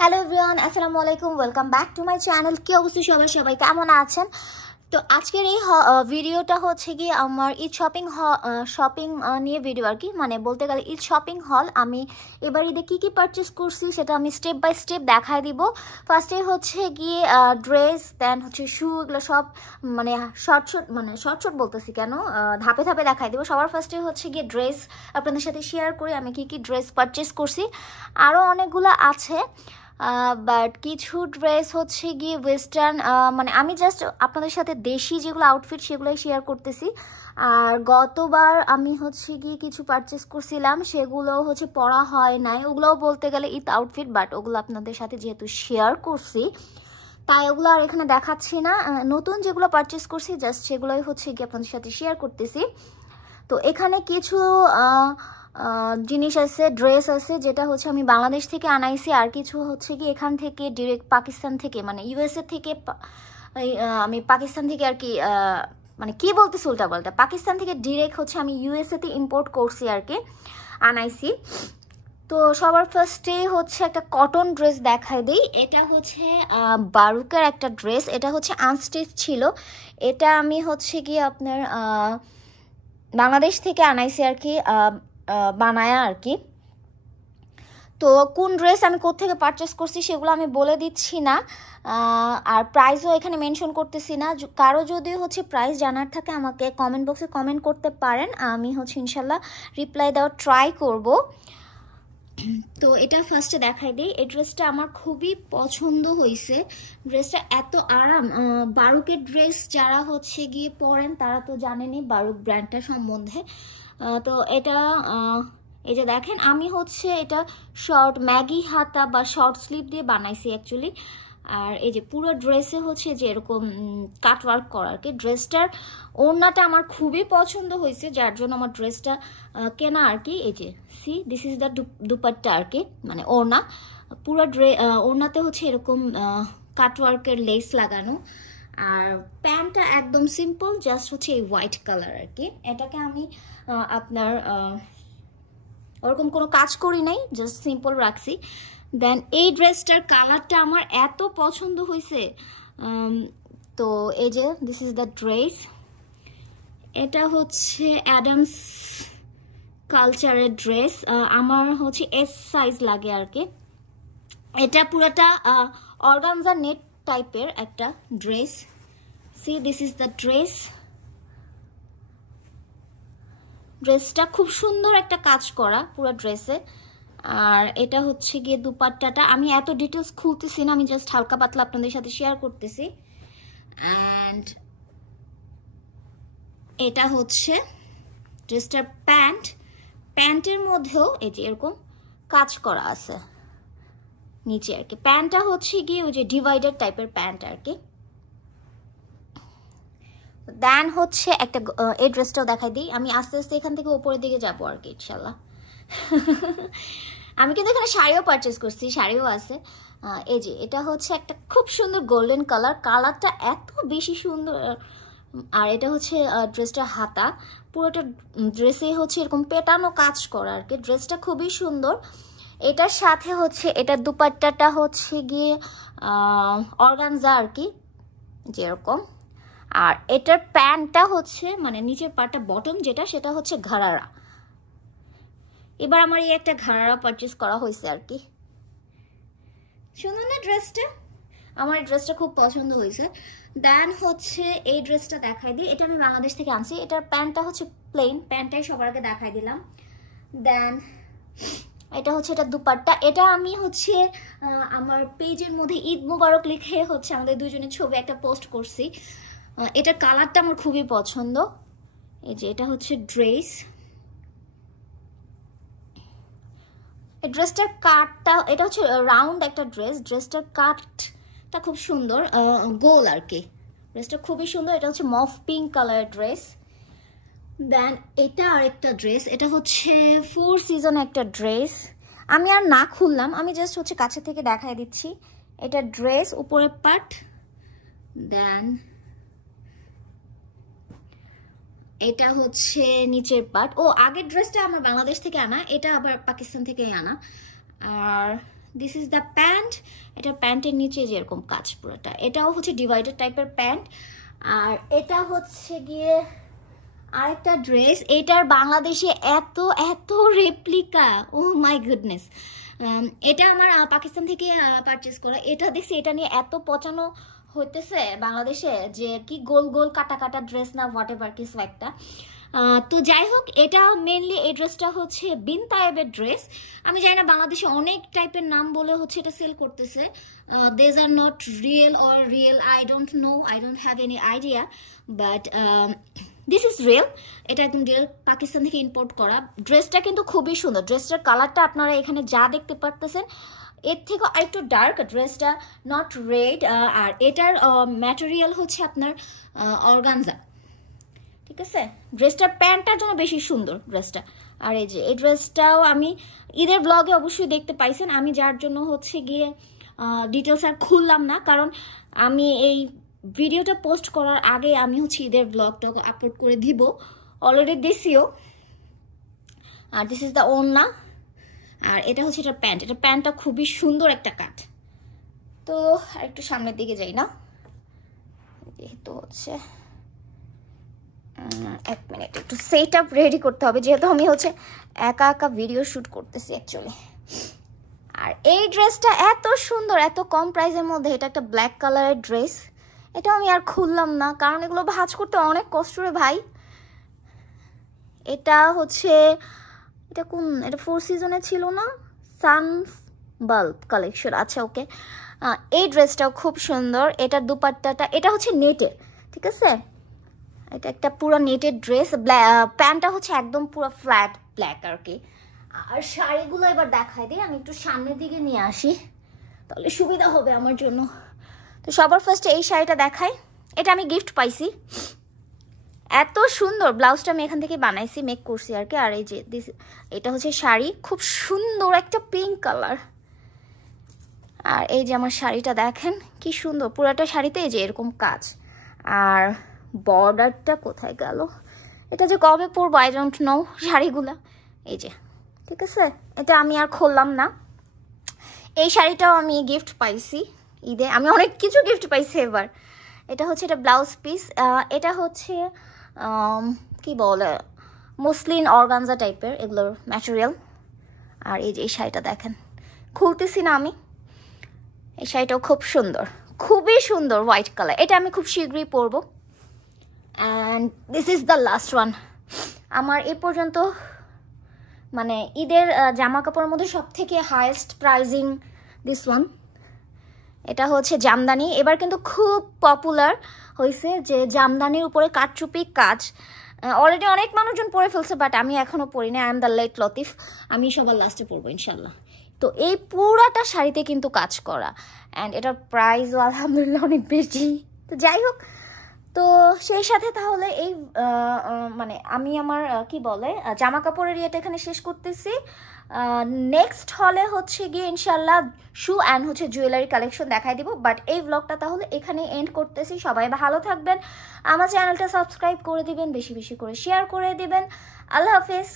Hello everyone, আসসালামু আলাইকুম। Welcome back to my channel. কি অবস্থা সবাই কেমন আছেন? তো আজকের এই ভিডিওটা হচ্ছে কি আমার ঈদ শপিং নিয়ে ভিডিও আর কি, মানে বলতে গেলে ঈদ শপিং হল। আমি এবার ঈদে কী কী পারচেস করছি সেটা আমি স্টেপ বাই স্টেপ দেখায় দিব। ফার্স্টে হচ্ছে গিয়ে ড্রেস, দেন হচ্ছে শু, এগুলো সব মানে শর্ট বলতেছি কেন, ধাপে ধাপে দেখাই দিব। সবার ফার্স্টে হচ্ছে গিয়ে ড্রেস আপনাদের সাথে শেয়ার করি আমি কী কী ড্রেস পারচেস করছি। আরও অনেকগুলো আছে, বাট কিছু ড্রেস হচ্ছে গিয়ে ওয়েস্টার্ন, মানে আমি জাস্ট আপনাদের সাথে দেশি যেগুলো আউটফিট সেগুলোই শেয়ার করতেছি। আর গতবার আমি হচ্ছে গিয়ে কিছু পারচেস করছিলাম, সেগুলো হচ্ছে পরা হয় নাই, ওগুলোও বলতে গেলে ঈদ আউটফিট, বাট ওগুলো আপনাদের সাথে যেহেতু শেয়ার করছি তাই ওগুলো আর এখানে দেখাচ্ছি না। নতুন যেগুলো পারচেস করছি জাস্ট সেগুলোই হচ্ছে গিয়ে আপনাদের সাথে শেয়ার করতেছি। তো এখানে কিছু জিনিস আছে, ড্রেস আছে যেটা হচ্ছে আমি বাংলাদেশ থেকে আনাইছি, আর কিছু হচ্ছে কি এখান থেকে ডিরেক্ট পাকিস্তান থেকে, মানে ইউএসএ থেকে, আমি পাকিস্তান থেকে আর কি, মানে কি বলতেছি উল্টা পাল্টা, পাকিস্তান থেকে ডিরেক্ট হচ্ছে আমি ইউএসএতে ইম্পোর্ট করছি আর কি, আনাইছি। তো সবার ফার্স্টে হচ্ছে একটা কটন ড্রেস দেখাই দিই। এটা হচ্ছে বারুকের একটা ড্রেস, এটা হচ্ছে আনস্টিচ ছিল। এটা আমি হচ্ছে গিয়ে আপনার বাংলাদেশ থেকে আনাইছি আর কি, বানায়া আর কি। তো কোন ড্রেস আমি কোত্থেকে পারচেস করছি সেগুলো আমি বলে দিচ্ছি না, আর প্রাইসও এখানে মেনশন করতেছি না। কারো যদি হচ্ছে প্রাইস জানার থাকে আমাকে কমেন্ট বক্সে কমেন্ট করতে পারেন, আমি হচ্ছে ইনশাল্লাহ রিপ্লাই দেওয়ার ট্রাই করব। তো এটা ফার্স্টে দেখাই দিই। এই ড্রেসটা আমার খুবই পছন্দ হয়েছে। ড্রেসটা এত আরাম। বারুকের ড্রেস যারা হচ্ছে গিয়ে পরেন তারা তো জানেনই বারুক ব্র্যান্ডটা সম্বন্ধে। তো এটা এই যে দেখেন, আমি হচ্ছে এটা শর্ট ম্যাগি হাতা বা শর্ট স্লিভ দিয়ে বানাইছি অ্যাকচুয়ালি। আর এই যে পুরো ড্রেসে হচ্ছে যে এরকম কাটওয়ার্ক করা আর কি। ড্রেসটার ওড়নাটা আমার খুবই পছন্দ হয়েছে, যার জন্য আমার ড্রেসটা কেনা আর কি। এই যে see this is the dupatta আর কি, মানে ওড়না। পুরো ওড়নাতে হচ্ছে এরকম কাটওয়ার্কের লেস লাগানো, আর প্যান্টটা একদম সিম্পল, জাস্ট হচ্ছে এই হোয়াইট কালার আর কি। এটাকে আমি আপনার ওরকম কোনো কাজ করি নাই, জাস্ট সিম্পল রাখছি। দেন এই ড্রেসটার কালারটা আমার এত পছন্দ হয়েছে। তো এই যে দিস ইজ দ্য ড্রেস। এটা হচ্ছে অ্যাডামস কালচারের ড্রেস, আমার হচ্ছে এস সাইজ লাগে আর কি। এটা পুরোটা অর্গানজা নেট টাইপের একটা dress. C this is the dress. ড্রেসটা খুব সুন্দর একটা কাজ করা পুরো ড্রেসে। আর এটা হচ্ছে গিয়ে দুপাট্টাটা, আমি এত ডিটেলস খুলতেছি না, আমি জাস্ট হালকা পাতলা আপনাদের সাথে শেয়ার করতেছি। অ্যান্ড এটা হচ্ছে ড্রেসটার প্যান্ট। প্যান্টের মধ্যেও এই যে এরকম কাজ করা আছে নিচে আর কি। প্যান্টটা হচ্ছে গিয়ে ওই যে ডিভাইডার টাইপের প্যান্ট আর কি। দেন হচ্ছে একটা এই ড্রেসটাও দেখাই দিই। আমি আস্তে আস্তে এখান থেকে উপরের দিকে যাবো আর কি ইনশাল্লাহ। আমি কিন্তু এখানে শাড়িও পারচেস করছি, শাড়িও আছে। এই যে এটা হচ্ছে একটা খুব সুন্দর গোল্ডেন কালার, কালারটা এত বেশি সুন্দর। আর এটা হচ্ছে ড্রেসটা হাতা, পুরোটা ড্রেসে হচ্ছে এরকম পেটানো কাজ করা আর কি। ড্রেসটা খুবই সুন্দর। এটার সাথে হচ্ছে এটার দুপাট্টাটা হচ্ছে গিয়ে অর্গানজা আর কি, যেরকম। আর এটার প্যান্টটা হচ্ছে মানে নিচের পাটটা বটম যেটা, সেটা হচ্ছে ঘাড়ারা। এবার আমার এই একটা ঘাড়ারা পারচেস করা হয়েছে আর কি। সুন্দর না ড্রেসটা? আমার এই ড্রেসটা খুব পছন্দ হয়েছে। দেন হচ্ছে এই ড্রেসটা দেখাই দিই। এটা আমি বাংলাদেশ থেকে আনছি। এটার প্যান্টটা হচ্ছে প্লেন, প্যান্টটাই সবার আগে দেখাই দিলাম। দেন এটা হচ্ছে এটা দুপাট্টা। এটা আমি হচ্ছে আমার পেজের মধ্যে ঈদ মোবারক লিখে হচ্ছে আমাদের দুজনের ছবি একটা পোস্ট করছি। এটার কালারটা আমার খুবই পছন্দ। এই যে এটা হচ্ছে ড্রেস। এই ড্রেসটার কাটটা, এটা হচ্ছে রাউন্ড একটা ড্রেস, ড্রেসটার কাটটা খুব সুন্দর, গোল আর কি। ড্রেসটা খুবই সুন্দর। এটা হচ্ছে মফ পিঙ্ক কালারের ড্রেস। দেন এটা আরেকটা ড্রেস, এটা হচ্ছে 4 সিজন একটা ড্রেস। আমি আর না খুললাম, আমি জাস্ট হচ্ছে কাছে থেকে দেখাই দিচ্ছি। এটা ড্রেস উপরের পার্ট। দেন এটা হচ্ছে নিচের পার্ট। ও আগের ড্রেসটা আমার বাংলাদেশ থেকে আনা, এটা আবার পাকিস্তান থেকে আনা। আর দিস ইজ দ্য প্যান্ট। এটা প্যান্টের নিচে যেরকম কাজ পুরোটা, এটাও হচ্ছে ডিভাইডার টাইপের প্যান্ট। আর এটা হচ্ছে গিয়ে আরেকটা ড্রেস, এটার বাংলাদেশে এত এত রেপ্লিকা, ও মাই গুডনেস। এটা আমার পাকিস্তান থেকে পারচেস করা। এটা দেখছি এটা নিয়ে এত পচানো হইতেছে বাংলাদেশে যে কি গোল গোল কাটা কাটা ড্রেস না হোয়াট এভার কিছু একটা। তো যাই হোক, এটা মেনলি এই ড্রেসটা হচ্ছে বিন তায়েবের ড্রেস। আমি জানি না বাংলাদেশে অনেক টাইপের নাম বলে হচ্ছে এটা সেল করতেছে। These are not real or real, I don't know, I don't have any idea, but this is real. এটা একদম রিয়েল, পাকিস্তান থেকে ইম্পোর্ট করা। ড্রেসটা কিন্তু খুবই সুন্দর। ড্রেসটার কালারটা আপনারা এখানে যা দেখতে পারতেছেন এর থেকে আরেকটু ডার্ক, ড্রেসটা নট রেড। আর এটার ম্যাটেরিয়াল হচ্ছে আপনার অর্গানজা, ঠিক আছে। ড্রেসটার প্যান্টটার জন্য বেশি সুন্দর ড্রেসটা। আর এই যে এই ড্রেসটাও আমি ঈদের ব্লগে অবশ্যই দেখতে পাইছেন, আমি যার জন্য হচ্ছে গিয়ে ডিটেলস আর খুললাম না, কারণ আমি এই ভিডিওটা পোস্ট করার আগে আমি হচ্ছে ঈদের ব্লগটা আপলোড করে দিব, অলরেডি দিছিও। আর দিস ইজ দ্য ওড়না, আর এটা হচ্ছে এটা প্যান্ট। এটা প্যান্টটা খুবই সুন্দর একটা কাট। তো আর একটু সামনের দিকে যাই না, যেহেতু হচ্ছে এক মিনিট একটু সেট আপ রেডি করতে হবে, যেহেতু আমি হচ্ছে একা একা ভিডিও শ্যুট করতেছি অ্যাকচুয়ালি। আর এই ড্রেসটা এত সুন্দর, এত কম প্রাইসের মধ্যে। এটা একটা ব্ল্যাক কালারের ড্রেস। এটা আমি আর খুললাম না, কারণ এগুলো ভাঁজ করতে অনেক কষ্ট রে ভাই। এটা হচ্ছে এটা কোন, এটা 4 সিজনে ছিল না, সান বাল্ব কালেকশন। আচ্ছা ওকে, এই ড্রেসটাও খুব সুন্দর। এটার দুপাট্টাটা এটা হচ্ছে নেটের, ঠিক আছে। এটা একটা পুরো নেটের ড্রেস। প্যান্টটা হচ্ছে একদম পুরো ফ্ল্যাট ব্ল্যাক আর কি। আর শাড়িগুলো এবার দেখাই দিই, আমি একটু সামনের দিকে নিয়ে আসি তাহলে সুবিধা হবে আমার জন্য। তো সবার ফার্স্টে এই শাড়িটা দেখাই। এটা আমি গিফট পাইছি, এত সুন্দর। ব্লাউজটা আমি এখান থেকে বানাইছি, মেক করছি আর কি। আর এই যে এটা হচ্ছে শাড়ি, খুব সুন্দর একটা পিঙ্ক কালার। আর এই যে আমার শাড়িটা দেখেন কি সুন্দর, পুরাটা শাড়িতে এই যে এরকম কাজ। আর বর্ডারটা কোথায় গেল, এটা যে কবে পরবো আই ডোন্ট নো শাড়িগুলা। এই যে, ঠিক আছে, এটা আমি আর খুললাম না। এই শাড়িটাও আমি গিফট পাইছি ঈদে, আমি অনেক কিছু গিফট পাইছি এবার। এটা হচ্ছে এটা ব্লাউজ পিস। এটা হচ্ছে কি বলে মুসলিন অর্গানজা টাইপের এগুলোর ম্যাটেরিয়াল। আর এই যে এই শাড়িটা দেখেন, খুলতেছি না আমি। এই শাড়িটাও খুব সুন্দর, খুবই সুন্দর হোয়াইট কালার। এটা আমি খুব শীঘ্রই পরবো। And this is the last one. আমার এ পর্যন্ত মানে ঈদের জামা কাপড়ের মধ্যে সব থেকে হাইয়েস্ট প্রাইজিং দিস ওয়ান। এটা হচ্ছে জামদানি। এবার কিন্তু খুব পপুলার হয়েছে যে জামদানির উপরে কাঠচুপি কাজ। অলরেডি অনেক মানুষজন পরে ফেলছে, বাট আমি এখনো পরি না। I am the late Latif, আমি সবার লাস্টে পরবো ইনশাল্লাহ। তো এই পুরাটা শাড়িতে কিন্তু কাজ করা, অ্যান্ড এটার প্রাইসও আলহামদুলিল্লাহ অনেক বেশি। তো যাই হোক, তো সেই সাথে তাহলে এই মানে আমি আমার কি বলে জামা কাপড়ের ইয়েটা এখানে শেষ করতেছি। নেক্সট হলে হচ্ছে গিয়ে ইনশাল্লাহ শু অ্যান্ড হচ্ছে জুয়েলারি কালেকশন দেখাই দিব। বাট এই ব্লগটা তাহলে এখানে এন্ড করতেছি। সবাই ভালো থাকবেন, আমার চ্যানেলটা সাবস্ক্রাইব করে দিবেন, বেশি বেশি করে শেয়ার করে দিবেন। আল্লাহ হাফেজ।